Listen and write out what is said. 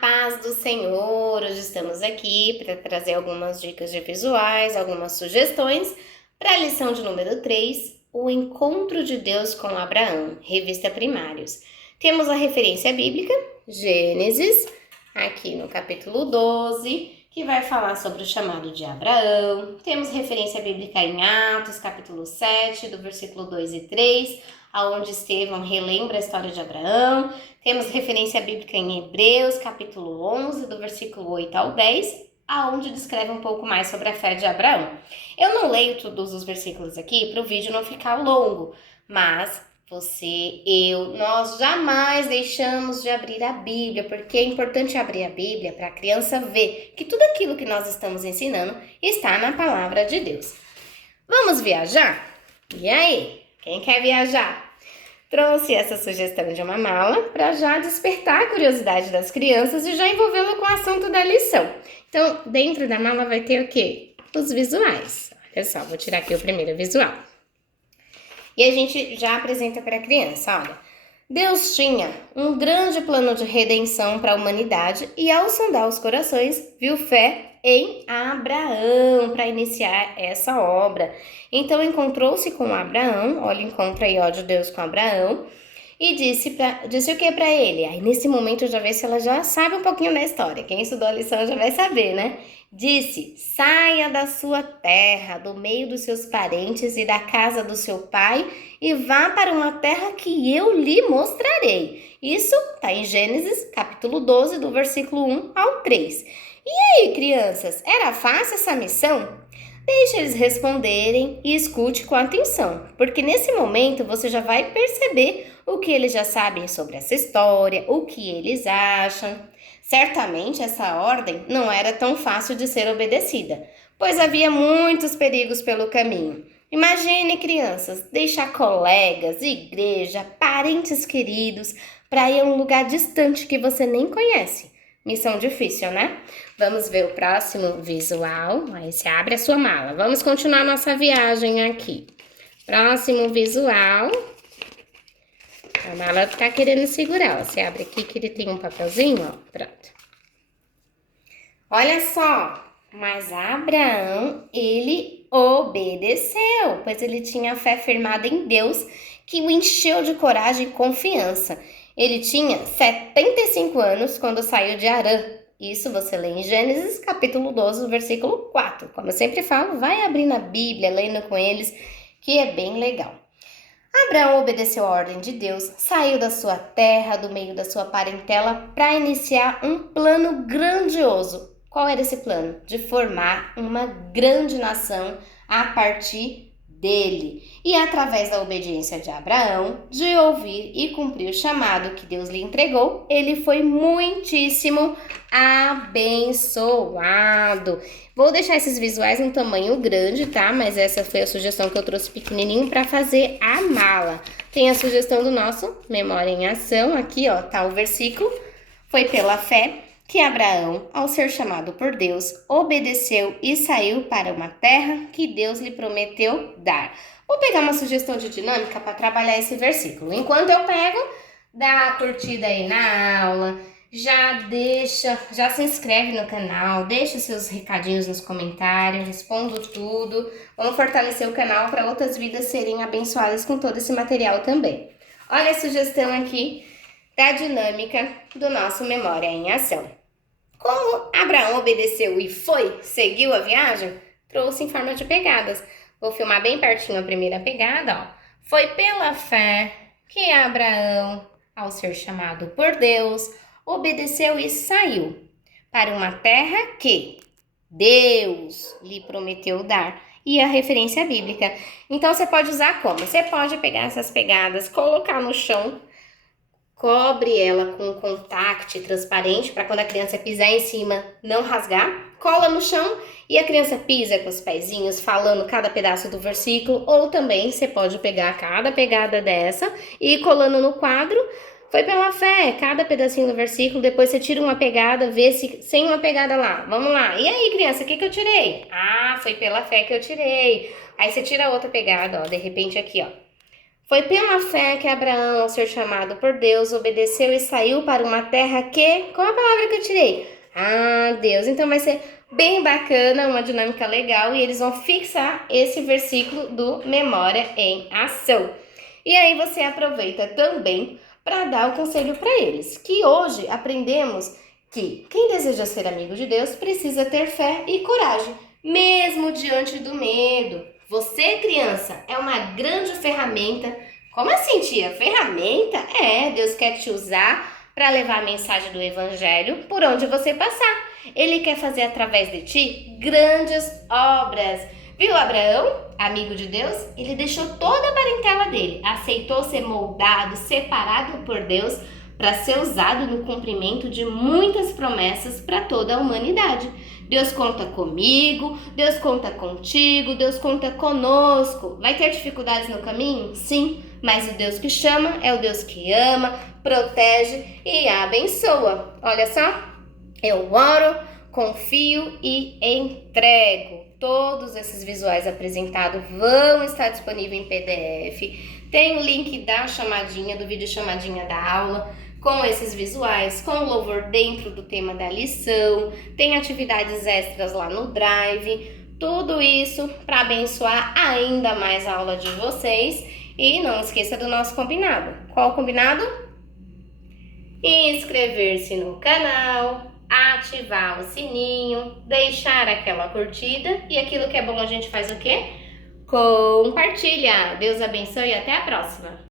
Paz do Senhor! Hoje estamos aqui para trazer algumas dicas de visuais, algumas sugestões para a lição de número 3, o encontro de Deus com Abraão, revista Primários. Temos a referência bíblica, Gênesis, aqui no capítulo 12, que vai falar sobre o chamado de Abraão. Temos referência bíblica em Atos, capítulo 7, do versículo 2 e 3, aonde Estevão relembra a história de Abraão. Temos referência bíblica em Hebreus, capítulo 11, do versículo 8 ao 10, aonde descreve um pouco mais sobre a fé de Abraão. Eu não leio todos os versículos aqui para o vídeo não ficar longo, mas você, nós jamais deixamos de abrir a Bíblia, porque é importante abrir a Bíblia para a criança ver que tudo aquilo que nós estamos ensinando está na palavra de Deus. Vamos viajar? E aí, quem quer viajar? Trouxe essa sugestão de uma mala para já despertar a curiosidade das crianças e já envolvê-la com o assunto da lição. Então, dentro da mala vai ter o quê? Os visuais. Olha só, vou tirar aqui o primeiro visual. E a gente já apresenta para a criança, olha. Deus tinha um grande plano de redenção para a humanidade e ao sondar os corações, viu fé em Abraão para iniciar essa obra. Então encontrou-se com Abraão, olha, encontra aí, ó, de Deus com Abraão, e disse o que para ele? Aí nesse momento já vê se ela já sabe um pouquinho da história. Quem estudou a lição já vai saber, né? Disse: saia da sua terra, do meio dos seus parentes e da casa do seu pai e vá para uma terra que eu lhe mostrarei. Isso está em Gênesis, capítulo 12, do versículo 1 ao 3. E aí, crianças, era fácil essa missão? Deixe eles responderem e escute com atenção, porque nesse momento você já vai perceber o que eles já sabem sobre essa história, o que eles acham. Certamente essa ordem não era tão fácil de ser obedecida, pois havia muitos perigos pelo caminho. Imagine, crianças, deixar colegas, igreja, parentes queridos para ir a um lugar distante que você nem conhece. Missão difícil, né? Vamos ver o próximo visual. Aí você abre a sua mala. Vamos continuar nossa viagem aqui. Próximo visual. A mala tá querendo segurar, ó. Você abre aqui que ele tem um papelzinho, ó. Pronto. Olha só, mas Abraão, ele obedeceu, pois ele tinha fé firmada em Deus, que o encheu de coragem e confiança. Ele tinha 75 anos quando saiu de Harã. Isso você lê em Gênesis, capítulo 12, versículo 4. Como eu sempre falo, vai abrindo a Bíblia, lendo com eles, que é bem legal. Abraão obedeceu a ordem de Deus, saiu da sua terra, do meio da sua parentela, para iniciar um plano grandioso. Qual era esse plano? De formar uma grande nação a partir dele. E através da obediência de Abraão, de ouvir e cumprir o chamado que Deus lhe entregou, ele foi muitíssimo abençoado. Vou deixar esses visuais em tamanho grande, tá? Mas essa foi a sugestão que eu trouxe pequenininho para fazer a mala. Tem a sugestão do nosso Memória em Ação, aqui ó, tá o versículo. Foi pela fé que Abraão, ao ser chamado por Deus, obedeceu e saiu para uma terra que Deus lhe prometeu dar. Vou pegar uma sugestão de dinâmica para trabalhar esse versículo. Enquanto eu pego, dá a curtida aí na aula, já se inscreve no canal, deixa seus recadinhos nos comentários, respondo tudo. Vamos fortalecer o canal para outras vidas serem abençoadas com todo esse material também. Olha a sugestão aqui da dinâmica do nosso Memória em Ação. Como Abraão obedeceu e seguiu a viagem, trouxe em forma de pegadas. Vou filmar bem pertinho a primeira pegada, ó. Foi pela fé que Abraão, ao ser chamado por Deus, obedeceu e saiu para uma terra que Deus lhe prometeu dar. E a referência bíblica. Então, você pode usar como? Você pode pegar essas pegadas, colocar no chão, cobre ela com um contact transparente para quando a criança pisar em cima não rasgar. Cola no chão e a criança pisa com os pezinhos falando cada pedaço do versículo. Ou também você pode pegar cada pegada dessa e ir colando no quadro. Foi pela fé, cada pedacinho do versículo. Depois você tira uma pegada, vê se sem uma pegada lá. Vamos lá. E aí, criança, o que eu tirei? Ah, foi pela fé que eu tirei. Aí você tira outra pegada, ó. De repente aqui, ó. Foi pela fé que Abraão, ao ser chamado por Deus, obedeceu e saiu para uma terra que... Qual é a palavra que eu tirei? Ah, Deus. Então vai ser bem bacana, uma dinâmica legal, e eles vão fixar esse versículo do Memória em Ação. E aí você aproveita também para dar o conselho para eles, que hoje aprendemos que quem deseja ser amigo de Deus precisa ter fé e coragem, mesmo diante do medo. Você, criança, é uma grande ferramenta. Como assim, tia? Ferramenta? É, Deus quer te usar para levar a mensagem do Evangelho por onde você passar. Ele quer fazer através de ti grandes obras. Viu Abraão, amigo de Deus? Ele deixou toda a parentela dele, aceitou ser moldado, separado por Deus para ser usado no cumprimento de muitas promessas para toda a humanidade. Deus conta comigo, Deus conta contigo, Deus conta conosco. Vai ter dificuldades no caminho? Sim, mas o Deus que chama é o Deus que ama, protege e abençoa. Olha só, eu oro, confio e entrego. Todos esses visuais apresentados vão estar disponíveis em PDF. Tem o link da chamadinha, do vídeo chamadinha da aula, com esses visuais, com o louvor dentro do tema da lição. Tem atividades extras lá no Drive. Tudo isso para abençoar ainda mais a aula de vocês. E não esqueça do nosso combinado. Qual o combinado? Inscrever-se no canal, ativar o sininho, deixar aquela curtida e aquilo que é bom a gente faz o quê? Compartilha! Deus abençoe e até a próxima!